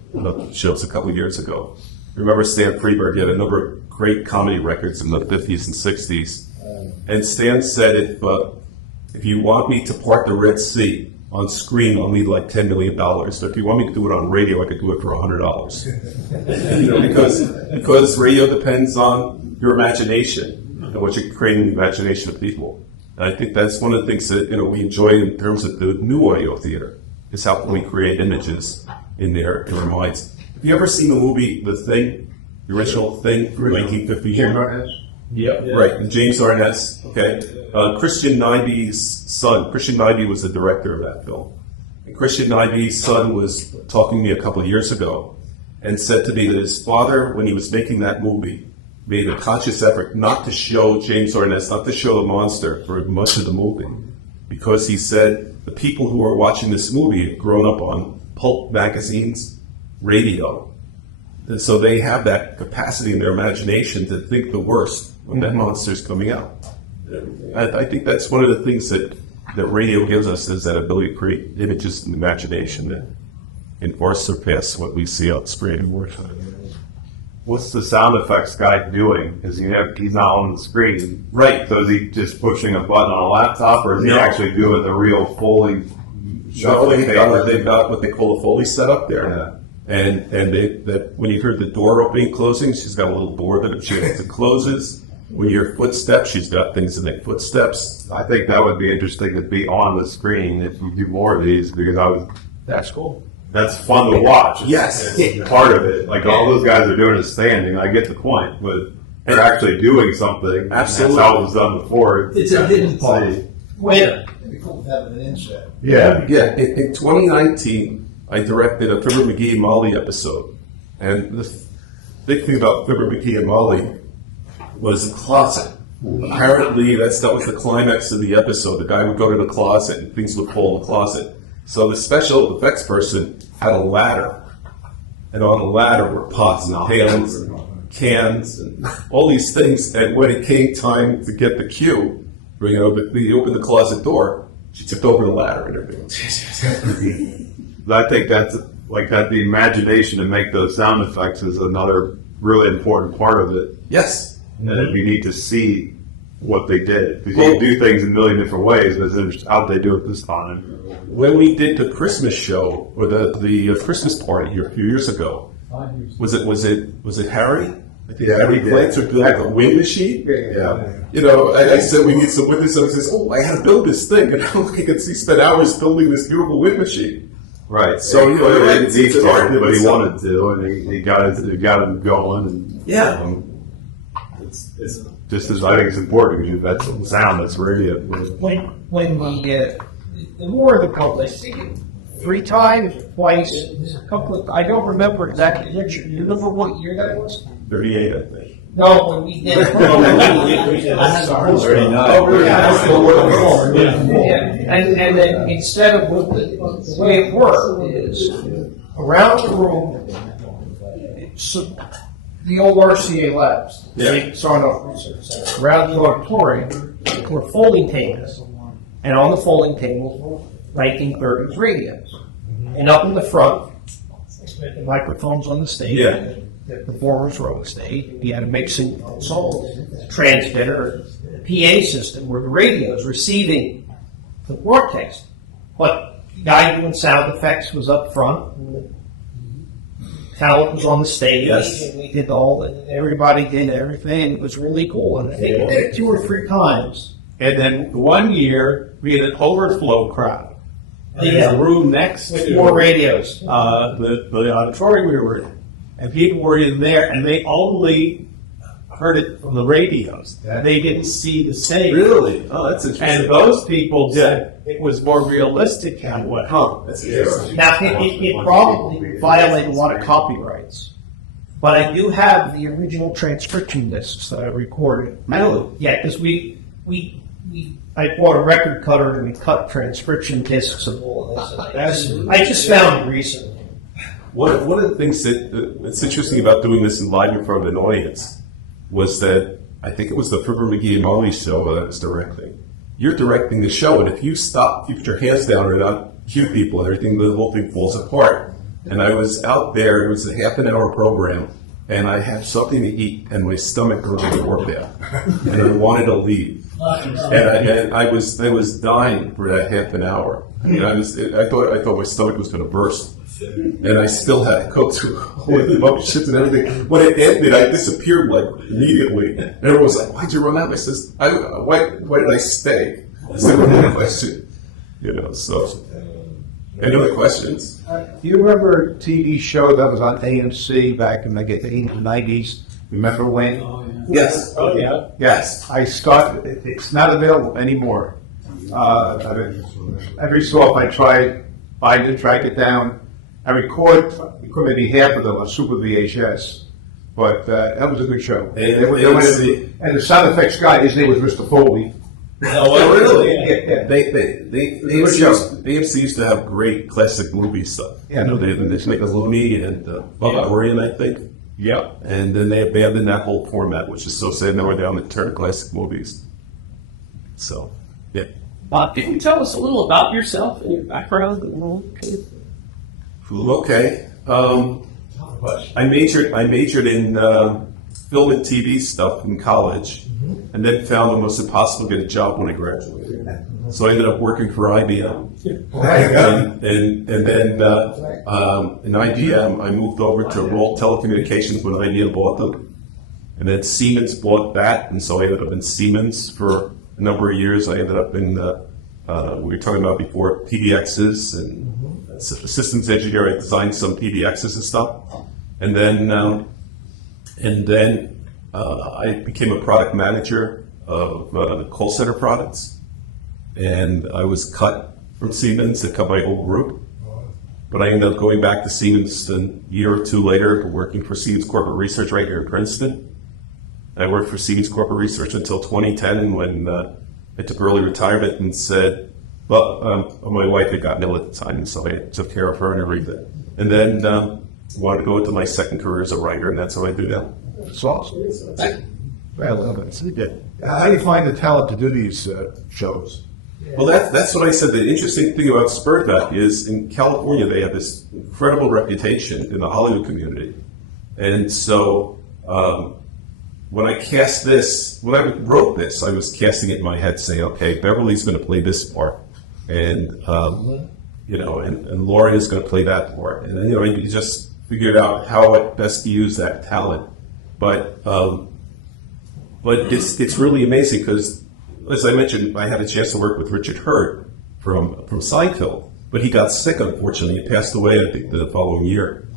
shows a couple of years ago. Remember Stan Freberg? He had a number of great comedy records in the 50s and 60s. And Stan said, if you want me to part the Red Sea on screen, I'll need like $10 million. But if you want me to do it on radio, I could do it for $100. Because radio depends on your imagination and what you're creating in the imagination of people. And I think that's one of the things that we enjoy in terms of the new audio theater, is how can we create images in their minds. Have you ever seen the movie The Thing, the original Thing from 1950? Yeah. Right, James Arnett's. Okay, Christian Nyby's son. Christian Nyby was the director of that film. And Christian Nyby's son was talking to me a couple of years ago and said to me that his father, when he was making that movie, made a conscious effort not to show James Arnett, not to show the monster for much of the movie, because he said the people who are watching this movie have grown up on pulp magazines, radio. And so they have that capacity in their imagination to think the worst when that monster's coming out. I think that's one of the things that radio gives us, is that ability to create images in imagination that far surpass what we see on screen. What's the sound effects guy doing? He's not on the screen. Right. So is he just pushing a button on a laptop, or is he actually doing the real Foley? They've got what they call a Foley setup there. Yeah. And that when you hear the door opening and closing, she's got a little door that it closes. When you hear footsteps, she's got things in the footsteps. I think that would be interesting to be on the screen if you do more of these, because that's cool. That's fun to watch. Yes. It's part of it. Like all those guys are doing is standing. I get the point, but they're actually doing something. Absolutely. That's how it was done before. It's a hidden part. Wait. Yeah. In 2019, I directed a Fibber McGee and Molly episode. And the big thing about Fibber McGee and Molly was the closet. Apparently, that was the climax of the episode. The guy would go to the closet and things would fall in the closet. So the special effects person had a ladder. And on the ladder were pots and pans and cans and all these things. And when it came time to get the cue, he opened the closet door, she tipped over the ladder and everything. I think that's the imagination to make those sound effects is another really important part of it. Yes. And you need to see what they did. Because you can do things in a million different ways, but it's how they do it this time. When we did the Christmas show, or the Christmas party here a few years ago, was it Harry? I think Harry Plants would build a wind machine. Yeah. I said we need some wind machine. He says, I had to build this thing. And I'm like, he spent hours building this beautiful wind machine. Right. So it's art, but he wanted to, and he got it going. And, it's just as I think it's important. That's sound. That's radio. When the War of the Public, 3 times, twice, a couple of, I don't remember exactly. You remember what year that was? 38, I think. No, when we did. And then instead of the way it worked is around the room, so the old RCA labs, Sarnoff Research Center, around the auditorium were folding tables, and on the folding tables were 1930s radios, and up in the front The microphones on the stage. Yeah. The performers were on the stage. He had a mixing console, transmitter, PA system where the radio is receiving the broadcast. But the guy doing sound effects was up front. Talent was on the stage. Yes. And we did everybody did everything. It was really cool. And I think we did it 2 or 3 times. And then one year, we had an overflow crowd. Yeah. In the room next With to more radios. the auditorium we were in. And people were in there, and they only heard it from the radios. They didn't see the stage. Really? Oh, that's interesting. And those people said it was more realistic that way. Huh, that's interesting. Now, it probably violated a lot of copyrights. But I do have the original transcription discs that I recorded. Really? Yeah, because I bought a record cutter and we cut transcription discs and all of this. I just found it recently. One of the things that's interesting about doing this in live in front of an audience was that I think it was the Fibber McGee and Molly show that I was directing. You're directing the show, and if you stop, you put your hands down or not cue people and everything, the whole thing falls apart. And I was out there, it was a half-an-hour program, and I had something to eat, and my stomach really worked out, and I wanted to leave. And I was dying for that half an hour. I mean, I thought my stomach was going to burst. And I still had to go through all the motions and everything. When it ended, I disappeared like immediately. And everyone was like, "Why'd you run out?" I says, "Why did I stay?" I said, "One question." So. Any other questions? Do you remember a TV show that was on AMC back in the 80s and 90s? Remember when? Yes. Oh, yeah. Yes. It's not available anymore. Every so often I find it, track it down. I record maybe half of them on Super VHS. But that was a good show. And the sound effects guy, his name was Mr. Foley. Oh, really? Yeah. AMC used to have great classic movie stuff. Yeah. They make a Looney and Bulgarian, I think. Yep. And then they abandoned that whole format, which is so sad. Now we're down to turn classic movies. So, yeah. Can you tell us a little about yourself and your background? Okay. I majored in film and TV stuff in college, and then found it was impossible to get a job when I graduated. So I ended up working for IBM, and then in IBM I moved over to Roll Telecommunications when IBM bought them, and then Siemens bought that, and so I ended up in Siemens for a number of years. I ended up in we were talking about before PBXs and systems engineer. I designed some PBXs and stuff, and then I became a product manager of call center products, and I was cut from Siemens to cut my whole group. But I ended up going back to Siemens a year or two later, working for Siemens Corporate Research right here in Princeton. I worked for Siemens Corporate Research until 2010, when I took early retirement and said, well, my wife had gotten ill at the time, and so I took care of her and everything. And then wanted to go into my second career as a writer, and that's what I do now. It's awesome. Well, how do you find the talent to do these shows? Well, that's what I said. The interesting thing about Sperdvac is in California, they have this incredible reputation in the Hollywood community. And so when I wrote this, I was casting it in my head saying, okay, Beverly's going to play this part. And, and Lauren is going to play that part. And then, you just figured out how best to use that talent. But it's really amazing because, as I mentioned, I had a chance to work with Richard Hurt from Seinfeld, but he got sick, unfortunately. He passed away, I think, the following year.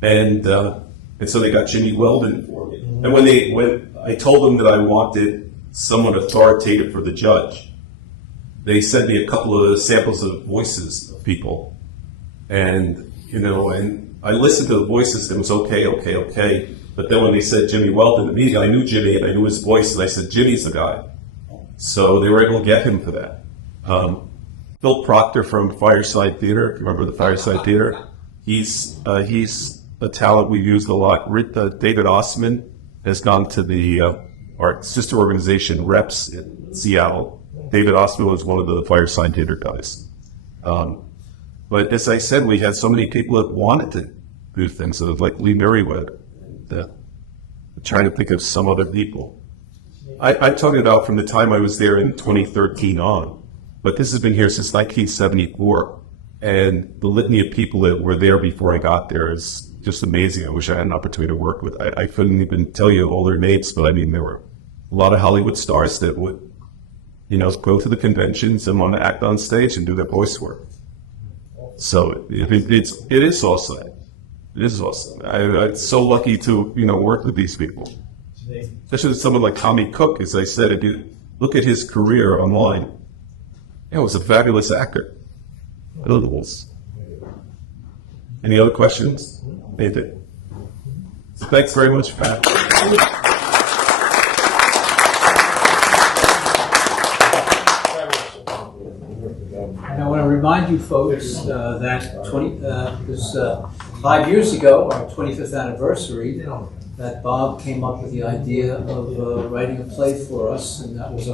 And so they got Jimmy Weldon for me. And when I told them that I wanted someone authoritative for the judge, they sent me a couple of samples of voices of people. And I listened to the voices, and it was okay. But then when they said Jimmy Weldon to me, I knew Jimmy and I knew his voice, and I said, Jimmy's the guy. So they were able to get him for that. Phil Proctor from Fireside Theater, if you remember the Fireside Theater, he's a talent we've used a lot. David Osman has gone to our sister organization, Reps in Seattle. David Osman was one of the Fireside Theater guys. But as I said, we had so many people that wanted to do things so like Lee Merriweather. I'm trying to think of some other people. I talked it out from the time I was there in 2013 on, but this has been here since 1974. And the litany of people that were there before I got there is just amazing. I wish I had an opportunity to work with. I couldn't even tell you all their names, but I mean, there were a lot of Hollywood stars that would, go to the conventions and want to act on stage and do their voice work. So it is awesome. It is awesome. I'm so lucky to, work with these people. Especially with someone like Tommy Cook, as I said, if you look at his career online, he was a fabulous actor. Any other questions? Anything? So thanks very much, Pat. And I want to remind you folks that 5 years ago, our 25th anniversary, that Bob came up with the idea of writing a play for us, and that was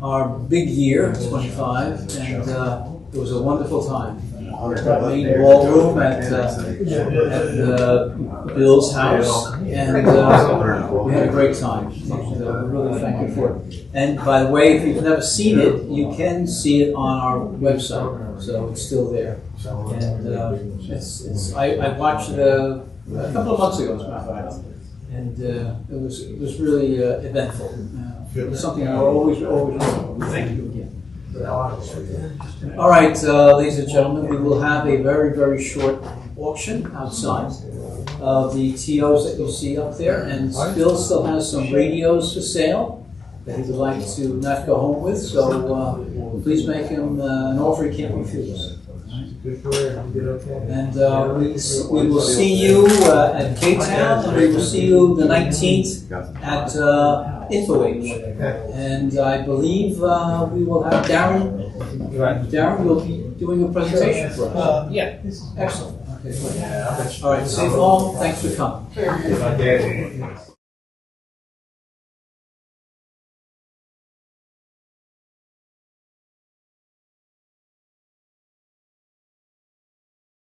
our big year, 25, and it was a wonderful time. Our main ballroom at Bill's house, and we had a great time. We're really thankful for it. And by the way, if you've never seen it, you can see it on our website, so it's still there. And I watched it a couple of months ago, as a matter of fact, and it was really eventful. It was something I always thank you again. All right, ladies and gentlemen, we will have a very, very short auction outside of the TOs that you see up there, and Bill still has some radios for sale that he would like to not go home with, so please make him an offer he can't refuse. And we will see you at K-Town, and we will see you the 19th at InfoH. And I believe we will have Darren. Darren will be doing a presentation for us. Yeah. Excellent. Okay, good. All right, stay long. Thanks for coming.